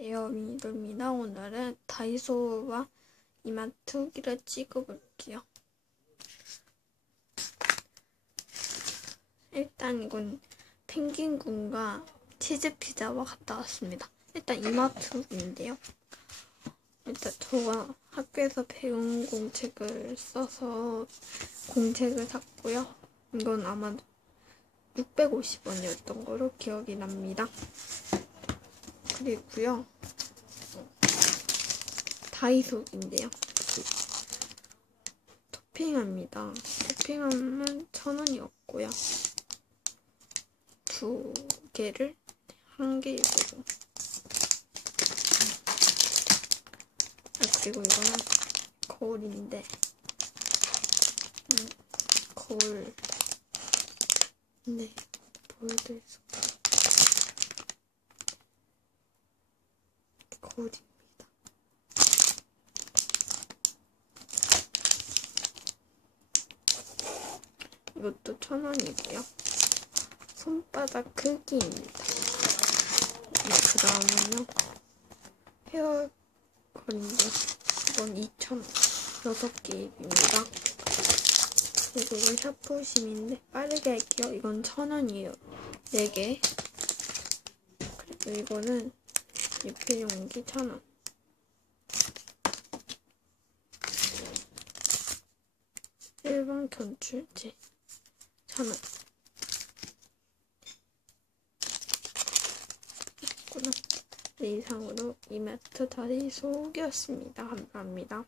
안녕하세요. 미니돌입니다. 오늘은 다이소와 이마트 후기를 찍어볼게요. 일단 이건 펭귄군과 치즈피자와 갔다 왔습니다. 일단 이마트인데요. 일단 저가 학교에서 배운 공책을 써서 공책을 샀고요. 이건 아마 650원이었던 거로 기억이 납니다. 그리고요. 다이소인데요. 토핑합니다. 토핑하면 천 원이었고요. 두 개를 한 개이고. 아, 그리고 이거는 거울인데, 음, 거울. 네, 보여드릴 수 거울입니다. 이것도 천 원이고요. 손바닥 크기입니다. 네, 그 다음은요. 헤어건인데 이건 2,000원. 6개입니다. 그리고 샤프심인데 빠르게 할게요. 이건 1,000원이에요. 4개. 그리고 이거는 리필 용기 1,000원. 일반 견출제 1,000원. 있구나. 네, 이상으로 이마트 다시 소개였습니다. 감사합니다.